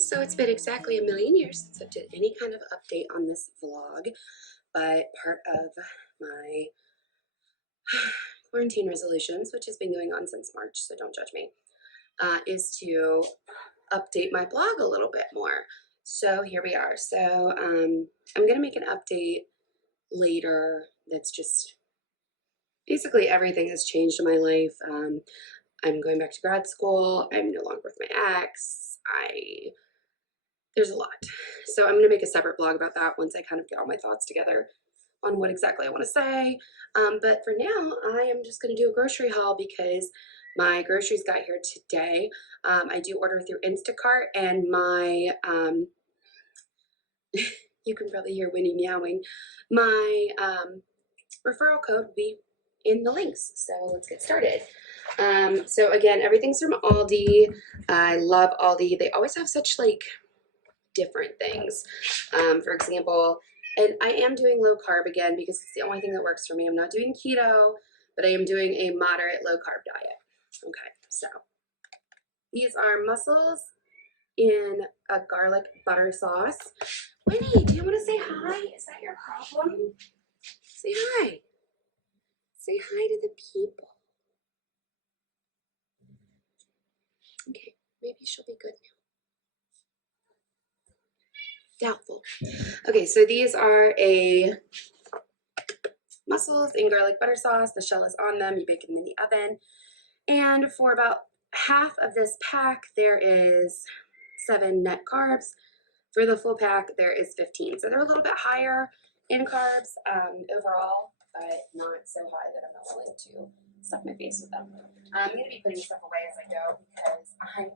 guys, so it's been exactly a million years since I did any kind of update on this vlog, but part of my quarantine resolutions, which has been going on since March, so don't judge me, is to update my blog a little bit more. So here we are. So I'm going to make an update later that's just basically everything has changed in my life. I'm going back to grad school. I'm no longer with my ex. There's a lot. So I'm going to make a separate blog about that once I kind of get all my thoughts together on what exactly I want to say. But for now, I am just going to do a grocery haul because my groceries got here today. I do order through Instacart, and my, you can probably hear Winnie meowing, my referral code will be in the links. So let's get started. So again, everything's from Aldi. I love Aldi. They always have such like different things. For example, and I am doing low carb again because it's the only thing that works for me. I'm not doing keto, but I am doing a moderate low carb diet. Okay, so these are mussels in a garlic butter sauce. Winnie, do you want to say hi? Is that your problem? Say hi. Say hi to the people. Okay, maybe she'll be good now. Doubtful. Okay, so these are mussels in garlic butter sauce. The shell is on them. You bake them in the oven. And for about half of this pack, there is 7 net carbs. For the full pack, there is 15. So they're a little bit higher in carbs overall, but not so high that I'm not willing to stuff my face with them. I'm going to be putting stuff away as I go because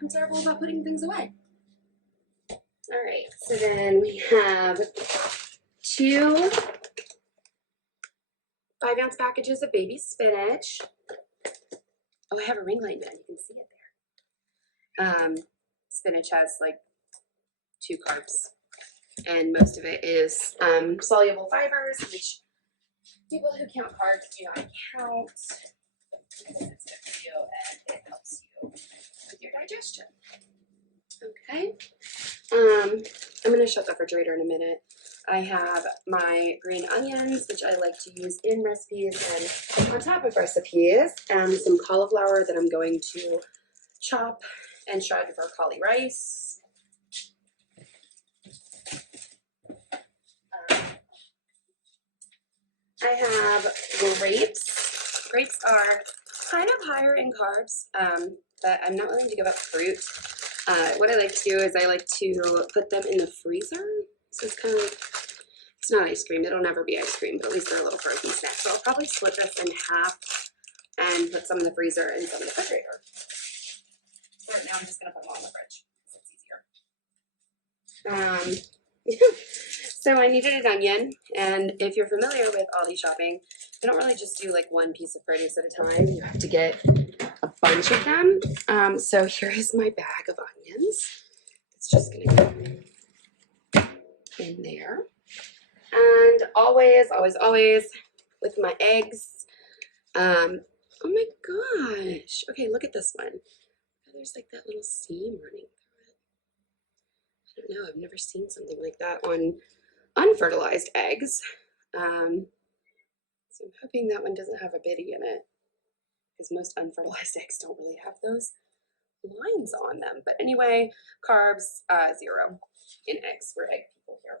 I'm terrible about putting things away. All right, so then we have 2 5-ounce packages of baby spinach. Oh, I have a ring light now. You can see it there. Spinach has like 2 carbs, and most of it is soluble fibers, which people who count carbs do not count because it's good for you and it helps you with your digestion. Okay. I'm going to shut the refrigerator in a minute. I have my green onions, which I like to use in recipes and on top of recipes, and some cauliflower that I'm going to chop and shred for cauli rice. I have grapes. Grapes are kind of higher in carbs, but I'm not willing to give up fruit. What I like to do is I like to put them in the freezer. So it's kind of like, it's not ice cream. It'll never be ice cream, but at least they're a little frozen snack. So I'll probably split this in half and put some in the freezer and some in the refrigerator. So right now I'm just going to put them all in the fridge because it's easier. So I needed an onion, and if you're familiar with Aldi shopping, they don't really just do like one piece of produce at a time. You have to get a bunch of them. So here is my bag of onions. It's just going to go in there. And always, always, always with my eggs. Oh my gosh. Okay, look at this one. There's like that little seam running through it. I don't know. I've never seen something like that on unfertilized eggs. So I'm hoping that one doesn't have a bitty in it because most unfertilized eggs don't really have those lines on them. But anyway, carbs, 0 in eggs. We're egg people here.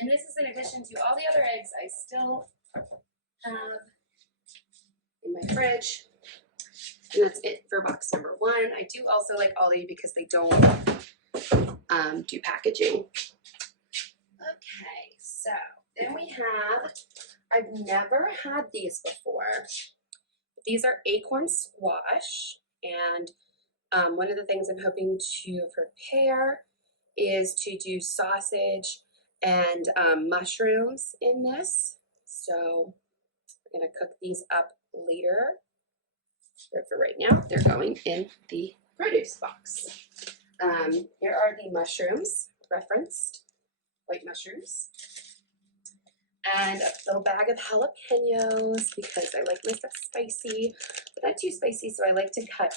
And this is in addition to all the other eggs I still have in my fridge. And that's it for box number 1. I do also like Aldi because they don't do packaging. Okay, so then we have, I've never had these before. These are acorn squash, and one of the things I'm hoping to prepare is to do sausage and mushrooms in this. So I'm going to cook these up later. But for right now, they're going in the produce box. Here are the mushrooms referenced, white mushrooms. And a little bag of jalapenos because I like my stuff spicy, but not too spicy, so I like to cut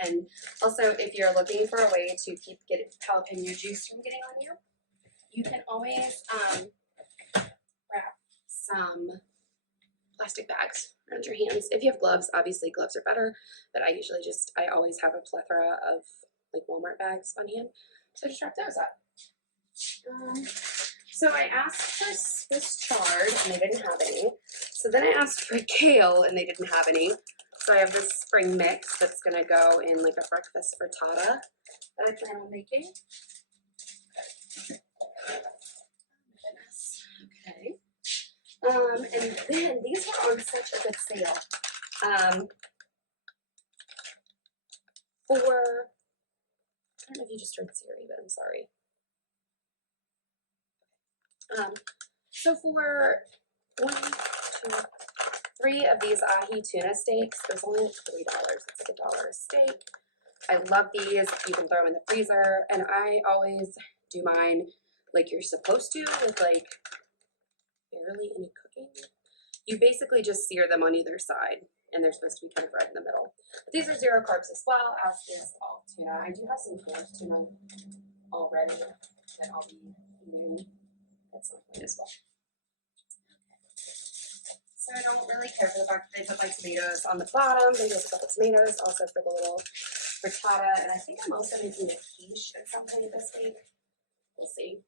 And also, if you're looking for a way to keep jalapeno juice from getting on you, you can always wrap some plastic bags around your hands. If you have gloves, obviously gloves are better, but I always have a plethora of like Walmart bags on hand, so just wrap those up. So I asked for Swiss chard, and they didn't have any. So then I asked for kale, and they didn't have any. So I have this spring mix that's gonna go in like a breakfast frittata that I plan on making. Okay. And then these were on such a good sale. I don't know if you just heard Siri, but I'm sorry. So for 1, 2, 3 of these ahi tuna steaks, there's only $3. It's like $1 a steak. I love these. You can throw them in the freezer, and I always do mine like you're supposed to, with like barely any cooking. You basically just sear them on either side, and they're supposed to be kind of red in the middle. But these are 0 carbs as well, as is all tuna. I do have some canned tuna already that I'll be eating at some point as well. So I don't really care for the fact that they put like tomatoes on the bottom. Maybe a couple tomatoes also for the little frittata. And I think I'm also making a quiche at some point this week. We'll see.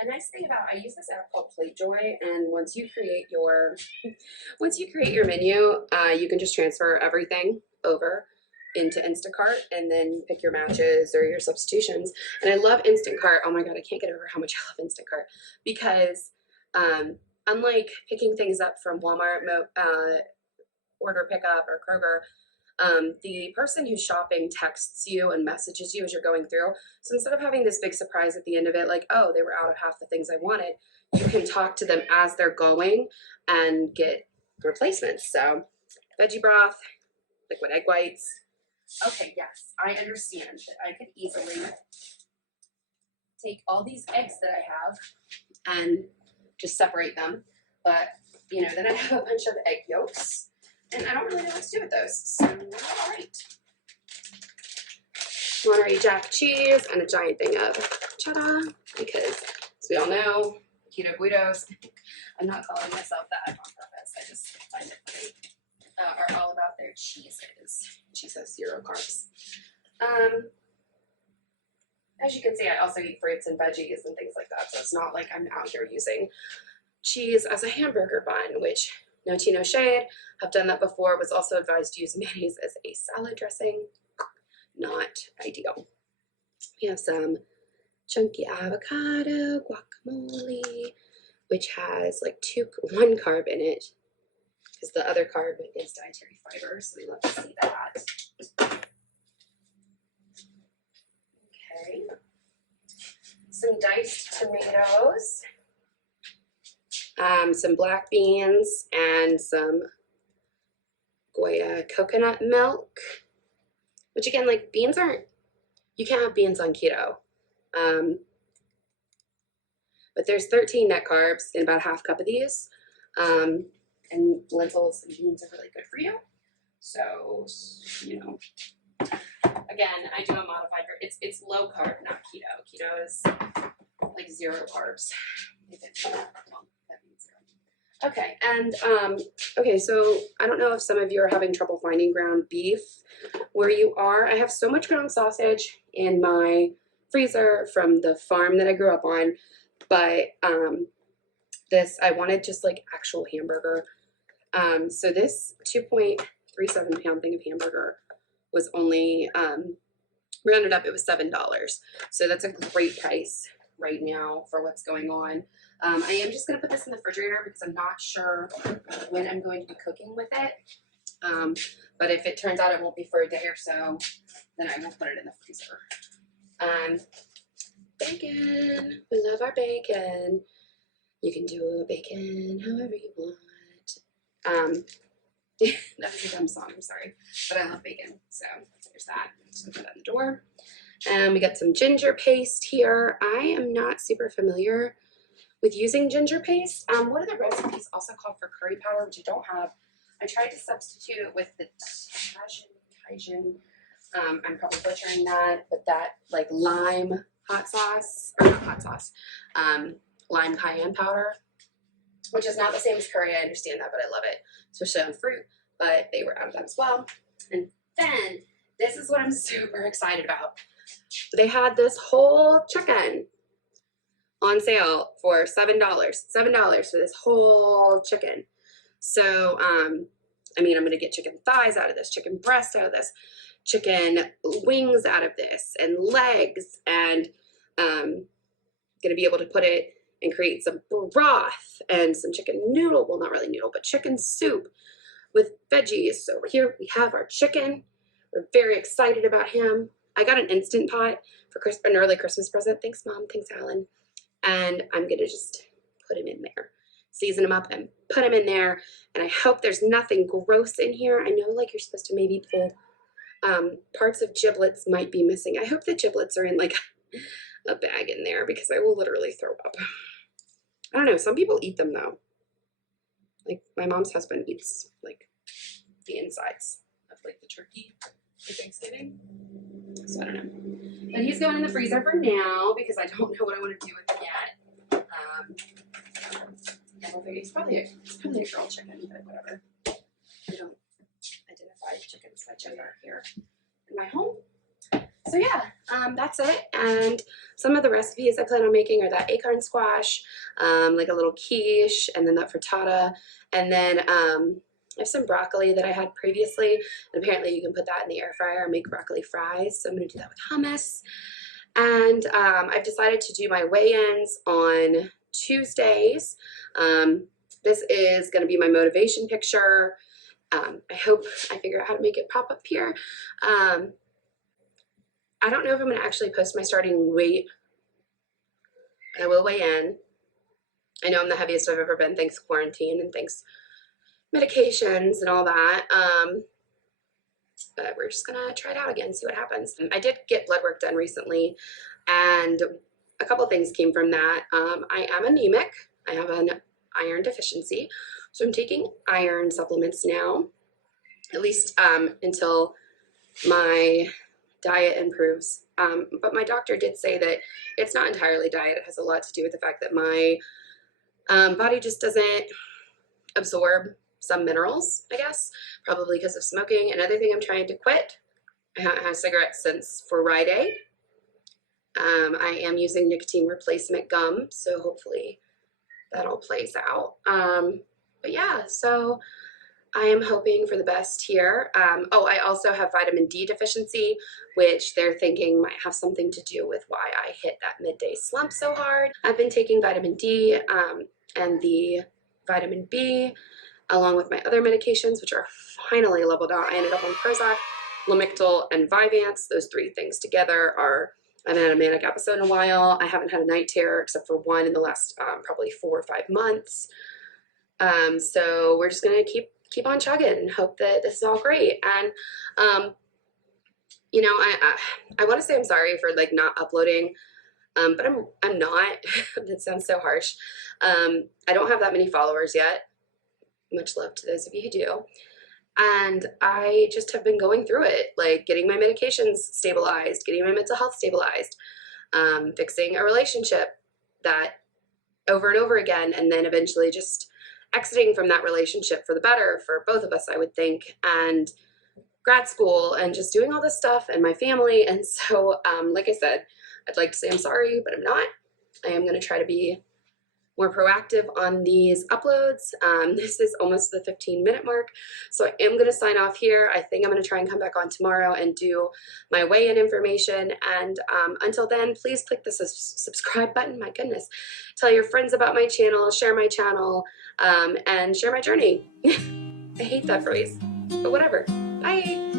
A nice thing about, I use this app called PlateJoy, and once you create your menu, you can just transfer everything over into Instacart and then pick your matches or your substitutions. And I love Instacart. Oh my god, I can't get over how much I love Instacart, because unlike picking things up from Walmart, order pickup, or Kroger, the person who's shopping texts you and messages you as you're going through. So instead of having this big surprise at the end of it, like, oh, they were out of half the things I wanted, you can talk to them as they're going and get replacements. So veggie broth, liquid egg whites. Okay, yes, I understand that I could easily take all these eggs that I have and just separate them. But, you know, then I have a bunch of egg yolks, and I don't really know what to do with those. So, all right. Monterey Jack cheese and a giant thing of cheddar, because, as we all know, keto guidos. I'm not calling myself that on purpose. I just find it funny. Are all about their cheeses. Cheese has 0 carbs. As you can see, I also eat fruits and veggies and things like that. So it's not like I'm out here using cheese as a hamburger bun, which, no tea, no shade. I've done that before. Was also advised to use mayonnaise as a salad dressing. Not ideal. We have some chunky avocado, guacamole, which has like 1 carb in it, because the other carb is dietary fiber, so we love to see that. Okay. Some diced tomatoes, some black beans, and some Goya coconut milk, which again, like, beans aren't, you can't have beans on keto. But there's 13 net carbs in about a 1/2 cup of these. And lentils and beans are really good for you. So, you know, again, I do a modified, it's low carb, not keto. Keto is like 0 carbs. Okay, and okay, so I don't know if some of you are having trouble finding ground beef where you are. I have so much ground sausage in my freezer from the farm that I grew up on, but this, I wanted just like actual hamburger. So this 2.37 pound thing of hamburger was only, rounded up, it was $7. So that's a great price right now for what's going on. I am just going to put this in the refrigerator because I'm not sure when I'm going to be cooking with it. But if it turns out it won't be for a day or so, then I will put it in the freezer. Bacon. We love our bacon. You can do bacon however you want. That was a dumb song, I'm sorry. But I love bacon, so there's that. Just gonna put that in the door. And we got some ginger paste here. I am not super familiar with using ginger paste. One of the recipes also called for curry powder, which I don't have. I tried to substitute it with the Cajun. I'm probably butchering that, but that like lime hot sauce, or not hot sauce, lime cayenne powder, which is not the same as curry. I understand that, but I love it, especially on fruit. But they were out of that as well. And then this is what I'm super excited about. They had this whole chicken on sale for $7. $7 for this whole chicken. So, I mean, I'm going to get chicken thighs out of this, chicken breast out of this, chicken wings out of this, and legs, and going to be able to put it and create some broth and some chicken noodle, well, not really noodle, but chicken soup with veggies. So here we have our chicken. We're very excited about him. I got an Instant Pot for an early Christmas present. Thanks, Mom. Thanks, Alan. And I'm going to just put him in there, season him up and put him in there. And I hope there's nothing gross in here. I know like you're supposed to maybe pull parts of giblets might be missing. I hope the giblets are in like a bag in there because I will literally throw up. I don't know. Some people eat them though. Like my mom's husband eats like the insides of like the turkey for Thanksgiving. So I don't know. But he's going in the freezer for now because I don't know what I want to do with him yet. And we'll figure it's probably a girl chicken, but whatever. I don't identify chickens by gender here in my home. So yeah, that's it. And some of the recipes I plan on making are that acorn squash, like a little quiche, and then that frittata, and then I have some broccoli that I had previously, and apparently you can put that in the air fryer and make broccoli fries. So I'm going to do that with hummus. And I've decided to do my weigh-ins on Tuesdays. This is going to be my motivation picture. I hope I figure out how to make it pop up here. I don't know if I'm going to actually post my starting weight, but I will weigh in. I know I'm the heaviest I've ever been, thanks quarantine and thanks medications and all that. But we're just gonna try it out again, see what happens. I did get blood work done recently, and a couple things came from that. I am anemic. I have an iron deficiency, so I'm taking iron supplements now, at least until my diet improves. But my doctor did say that it's not entirely diet. It has a lot to do with the fact that my body just doesn't absorb some minerals, I guess, probably because of smoking. Another thing I'm trying to quit. I haven't had cigarettes since Friday. I am using nicotine replacement gum, so hopefully that all plays out. But yeah, so I am hoping for the best here. Oh, I also have vitamin D deficiency, which they're thinking might have something to do with why I hit that midday slump so hard. I've been taking vitamin D and the vitamin B, along with my other medications, which are finally leveled out. I ended up on Prozac, Lamictal, and Vyvanse. Those three things together are, I haven't had a manic episode in a while. I haven't had a night terror except for one in the last probably 4 or 5 months. So we're just gonna keep on chugging and hope that this is all great. And you know, I want to say I'm sorry for like not uploading, but I'm not. That sounds so harsh. I don't have that many followers yet. Much love to those of you who do. And I just have been going through it, like getting my medications stabilized, getting my mental health stabilized, fixing a relationship that over and over again, and then eventually just exiting from that relationship for the better for both of us, I would think, and grad school and just doing all this stuff and my family. And so, like I said, I'd like to say I'm sorry, but I'm not. I am going to try to be more proactive on these uploads. This is almost the 15-minute mark, so I am going to sign off here. I think I'm going to try and come back on tomorrow and do my weigh-in information, and until then, please click the subscribe button. My goodness. Tell your friends about my channel, share my channel, and share my journey. I hate that phrase, but whatever. Bye!